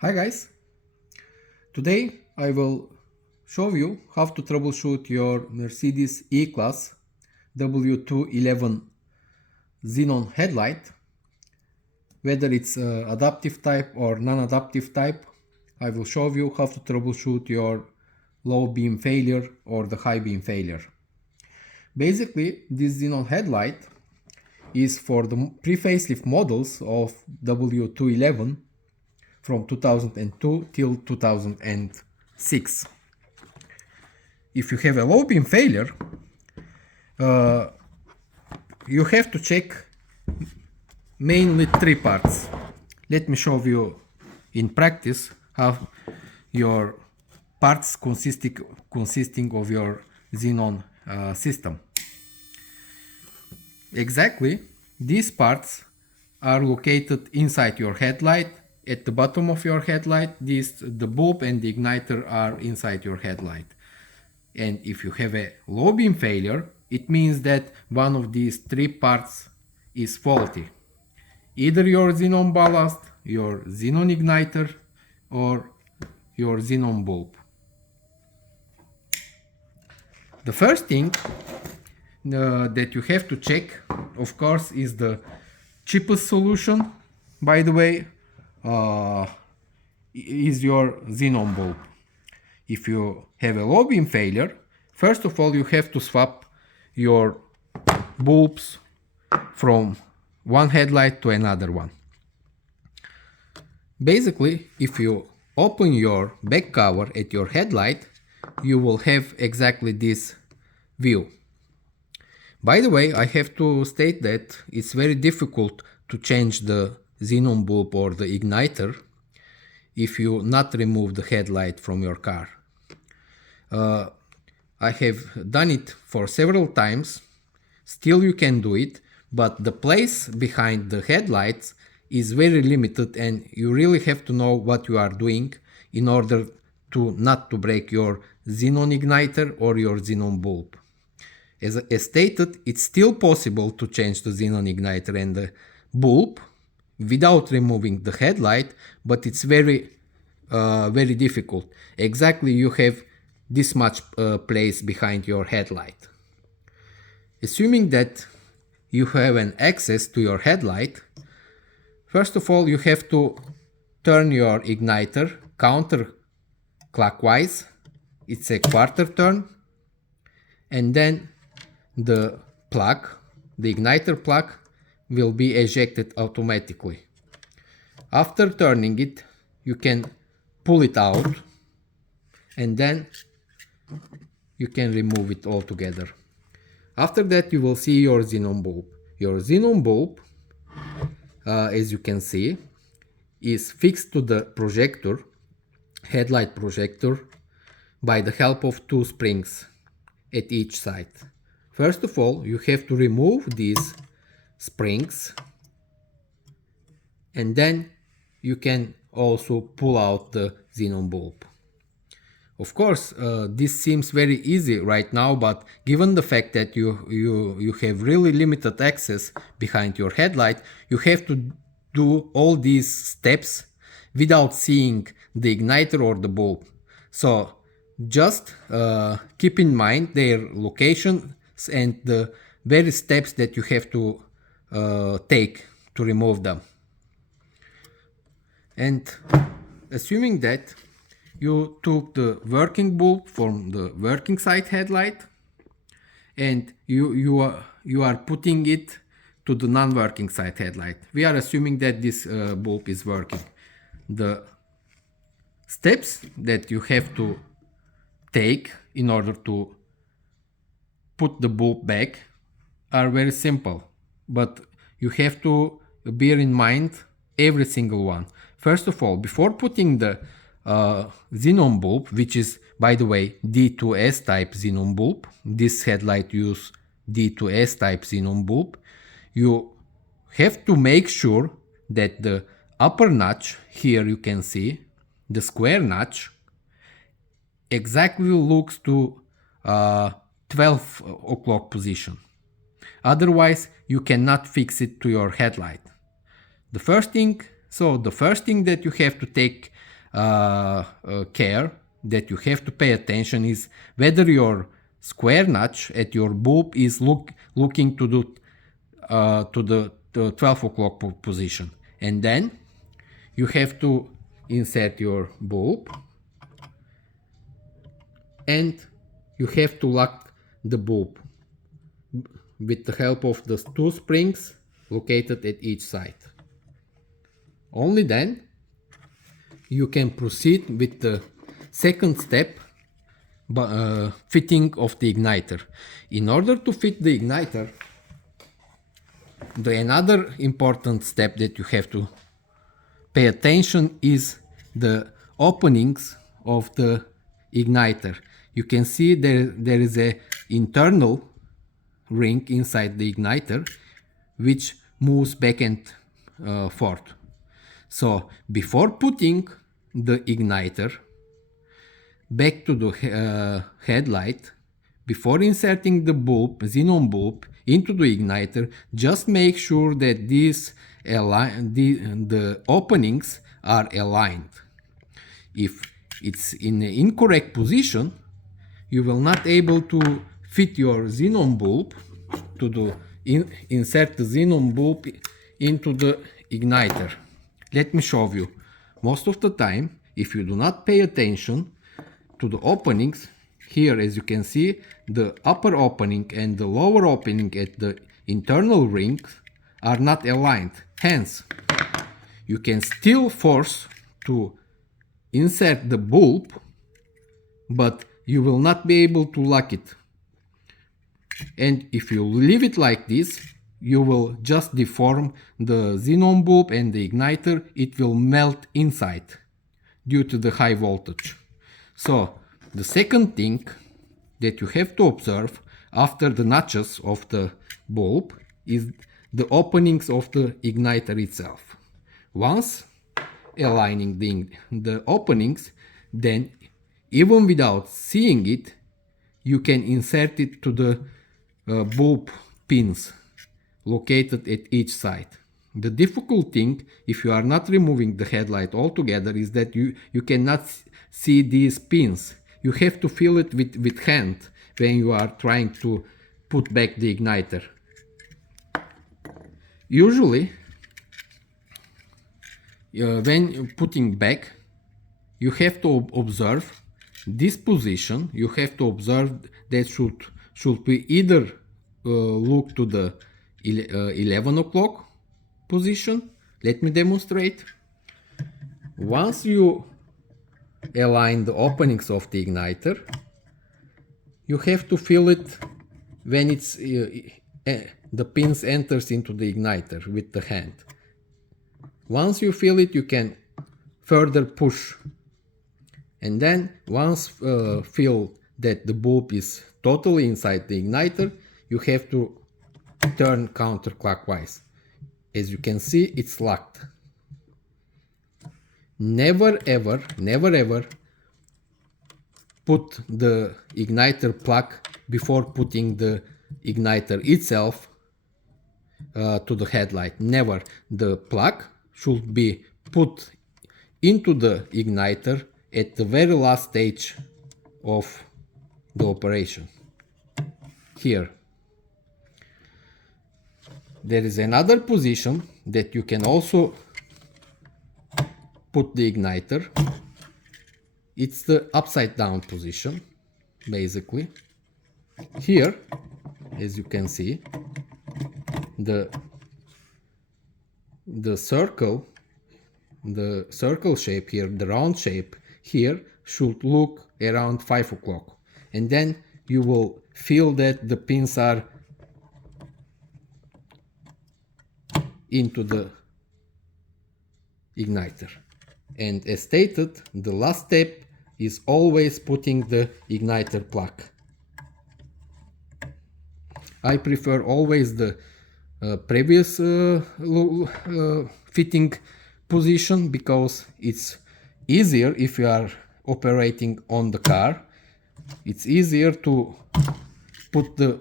Hi guys, today I will show you how to troubleshoot your Mercedes E-Class W211 xenon headlight, whether it's adaptive type or non-adaptive type. I will show you how to troubleshoot your low beam failure or the high beam failure. Basically, this xenon headlight is for the pre-facelift models of W211 from 2002 till 2006. If you have a low beam failure, you have to check mainly three parts. Let me show you in practice how your parts consisting of your xenon system. Exactly, these parts are located inside your headlight. At the bottom of your headlight, the bulb and the igniter are inside your headlight. And if you have a low beam failure, it means that one of these three parts is faulty. Either your xenon ballast, your xenon igniter, or your xenon bulb. The first thing that you have to check, of course, is the cheapest solution, by the way, is your xenon bulb. If you have a low beam failure, first of all you have to swap your bulbs from one headlight to another one. Basically, if you open your back cover at your headlight, you will have exactly this view. By the way, I have to state that it's very difficult to change the xenon bulb or the igniter if you not remove the headlight from your car. I have done it for several times. Still you can do it, but the place behind the headlights is very limited and you really have to know what you are doing in order to not to break your xenon igniter or your xenon bulb. As stated, it's still possible to change the xenon igniter and the bulb without removing the headlight, but it's very difficult. Exactly, you have this much place behind your headlight. Assuming that you have an access to your headlight, first of all you have to turn your igniter counterclockwise. It's a quarter turn, and then the plug, the igniter plug, will be ejected automatically. After turning it, you can pull it out and then you can remove it altogether. After that, you will see your xenon bulb. Your xenon bulb, as you can see, is fixed to the projector, headlight projector, by the help of two springs at each side. First of all, you have to remove these springs, and then you can also pull out the xenon bulb. Of course, this seems very easy right now, but given the fact that you have really limited access behind your headlight, you have to do all these steps without seeing the igniter or the bulb. So just keep in mind their locations and the various steps that you have to take to remove them. And assuming that you took the working bulb from the working side headlight and you are putting it to the non-working side headlight. We are assuming that this bulb is working. The steps that you have to take in order to put the bulb back are very simple, but you have to bear in mind every single one. First of all, before putting the xenon bulb, which is, by the way, D2S type xenon bulb, this headlight uses D2S type xenon bulb, you have to make sure that the upper notch, here you can see, the square notch, exactly looks to 12 o'clock position. Otherwise, you cannot fix it to your headlight. The first thing that you have to take care that you have to pay attention is whether your square notch at your bulb is looking to the 12 o'clock position, and then you have to insert your bulb and you have to lock the bulb with the help of the two springs located at each side. Only then you can proceed with the second step, fitting of the igniter. In order to fit the igniter, another important step that you have to pay attention is the openings of the igniter. You can see there is a internal ring inside the igniter which moves back and forth. So before putting the igniter back to the headlight, before inserting the bulb, xenon bulb, into the igniter, just make sure that the openings are aligned. If it's in an incorrect position, you will not able to fit your xenon bulb insert the xenon bulb into the igniter. Let me show you. Most of the time, if you do not pay attention to the openings, here as you can see, the upper opening and the lower opening at the internal rings are not aligned. Hence, you can still force to insert the bulb, but you will not be able to lock it. And if you leave it like this, you will just deform the xenon bulb and the igniter. It will melt inside due to the high voltage. So the second thing that you have to observe after the notches of the bulb is the openings of the igniter itself. Once aligning the openings, then even without seeing it, you can insert it to the bulb pins located at each side. The difficult thing, if you are not removing the headlight altogether, is that you cannot see these pins. You have to feel it with hand when you are trying to put back the igniter. Usually, when putting back, you have to observe this position. You have to observe that should be either look to the 11 o'clock position. Let me demonstrate. Once you align the openings of the igniter, you have to feel it when it's the pins enters into the igniter with the hand. Once you feel it, you can further push, and then once feel that the bulb is totally inside the igniter, you have to turn counterclockwise. As you can see, it's locked. Never ever put the igniter plug before putting the igniter itself to the headlight. Never. The plug should be put into the igniter at the very last stage of the operation. Here. There is another position that you can also put the igniter. It's the upside down position, basically. Here, as you can see, the circle shape here, the round shape here should look around 5 o'clock. And then you will feel that the pins are into the igniter. And as stated, the last step is always putting the igniter plug. I prefer always the previous fitting position because it's easier if you are operating on the car. It's easier to put the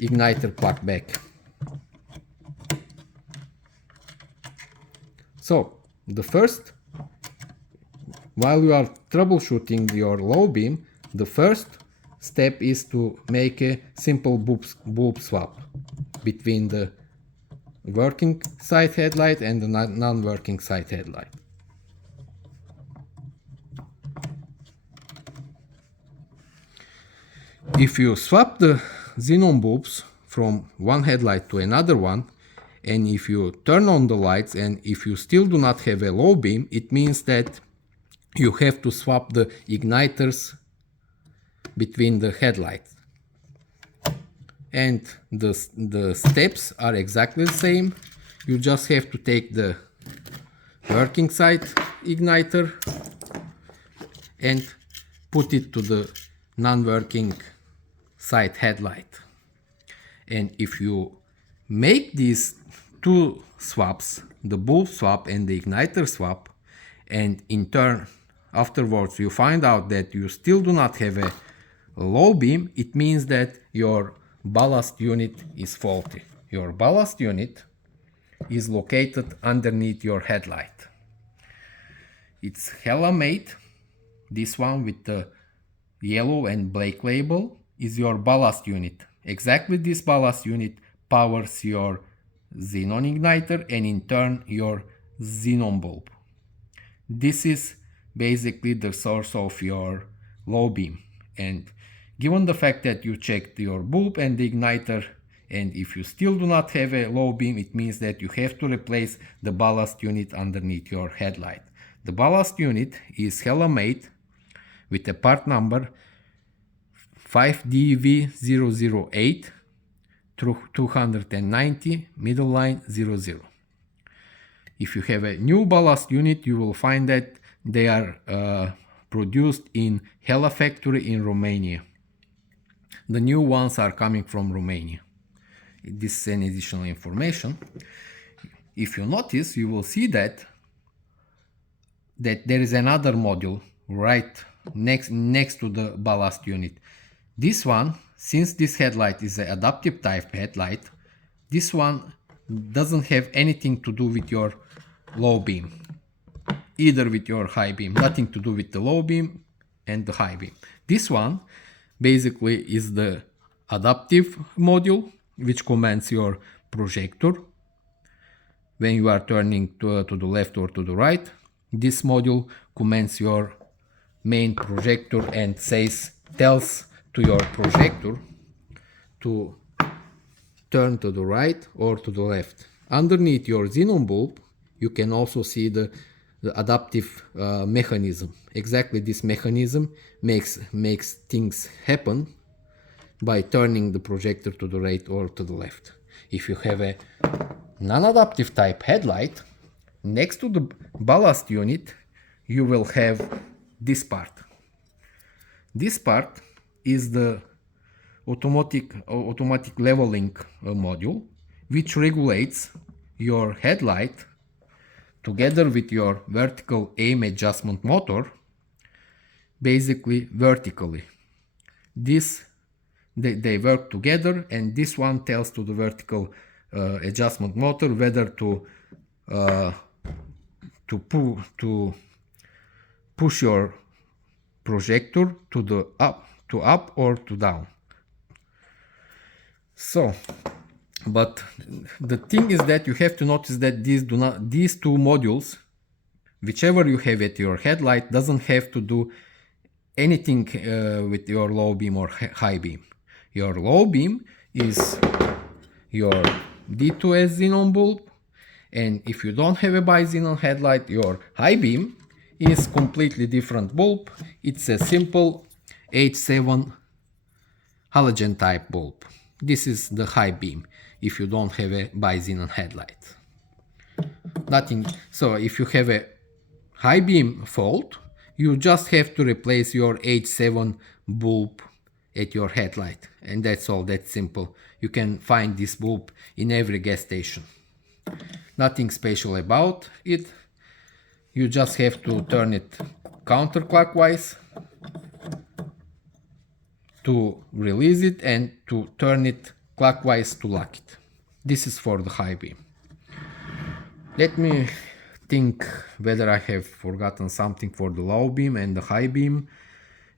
igniter plug back. So the first while you are troubleshooting your low beam, the first step is to make a simple bulb swap between the working side headlight and the non-working side headlight. If you swap the xenon bulbs from one headlight to another one, and if you turn on the lights and if you still do not have a low beam, it means that you have to swap the igniters between the headlights. And the steps are exactly the same. You just have to take the working side igniter and put it to the non-working side headlight. And if you make these two swaps, the bulb swap and the igniter swap, and in turn afterwards you find out that you still do not have a low beam, it means that your ballast unit is faulty. Your ballast unit is located underneath your headlight. It's hella made. This one with the yellow and black label is your ballast unit. Exactly this ballast unit powers your xenon igniter and in turn your xenon bulb. This is basically the source of your low beam, and given the fact that you checked your bulb and the igniter, and if you still do not have a low beam, it means that you have to replace the ballast unit underneath your headlight. The ballast unit is hella made with a part number 5DV008 through 290 middle line 00. If you have a new ballast unit, you will find that they are produced in Hella factory in Romania. The new ones are coming from Romania. This is an additional information. If you notice, you will see that there is another module right next to the ballast unit. This one, since this headlight is an adaptive type headlight, this one doesn't have anything to do with your low beam, either with your high beam, nothing to do with the low beam and the high beam. This one basically is the adaptive module which commands your projector when you are turning to the left or to the right. This module commands your main projector and tells to your projector to turn to the right or to the left. Underneath your xenon bulb, you can also see the adaptive mechanism. Exactly this mechanism makes things happen by turning the projector to the right or to the left. If you have a non-adaptive type headlight, next to the ballast unit, you will have this part. This part is the automatic leveling module, which regulates your headlight together with your vertical aim adjustment motor, basically vertically. They work together, and this one tells to the vertical adjustment motor whether to push your projector to up or to down. So, but the thing is that you have to notice that these two modules, whichever you have at your headlight, doesn't have to do anything with your low beam or high beam. Your low beam is your D2S xenon bulb, and if you don't have a bi-xenon headlight, your high beam is completely different bulb. It's a simple H7 halogen type bulb. This is the high beam if you don't have a bi-xenon headlight. Nothing. So if you have a high beam fault, you just have to replace your H7 bulb at your headlight, and that's all. That's simple. You can find this bulb in every gas station. Nothing special about it. You just have to turn it counterclockwise to release it and to turn it clockwise to lock it. This is for the high beam. Let me think whether I have forgotten something for the low beam and the high beam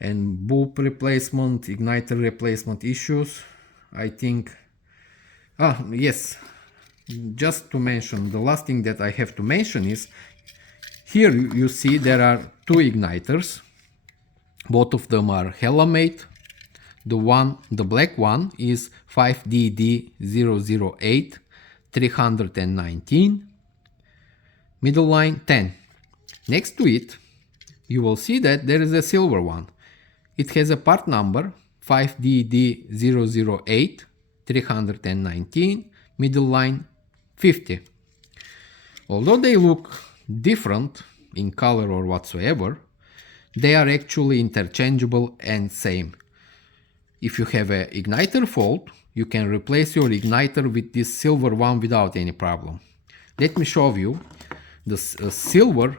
and bulb replacement, igniter replacement issues. I think, yes, just to mention, the last thing that I have to mention is here you see there are two igniters. Both of them are Hella made. The black one is 5DD008 319, middle line 10. Next to it, you will see that there is a silver one. It has a part number 5DD008 319, middle line 50. Although they look different in color or whatsoever, they are actually interchangeable and same. If you have an igniter fault, you can replace your igniter with this silver one without any problem. Let me show you. The silver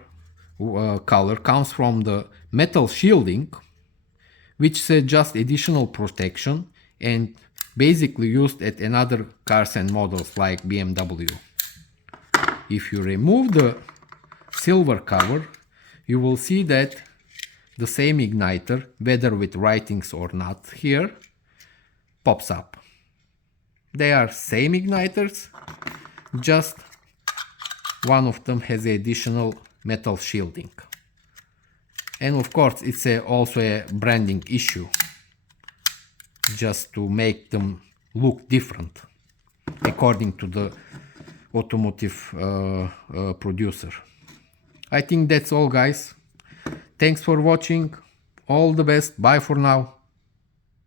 color comes from the metal shielding, which is just additional protection and basically used at another cars and models like BMW. If you remove the silver cover, you will see that the same igniter, whether with writings or not here, pops up. They are same igniters, just one of them has additional metal shielding. And of course it's also a branding issue, just to make them look different according to the automotive producer. I think that's all, guys. Thanks for watching. All the best. Bye for now.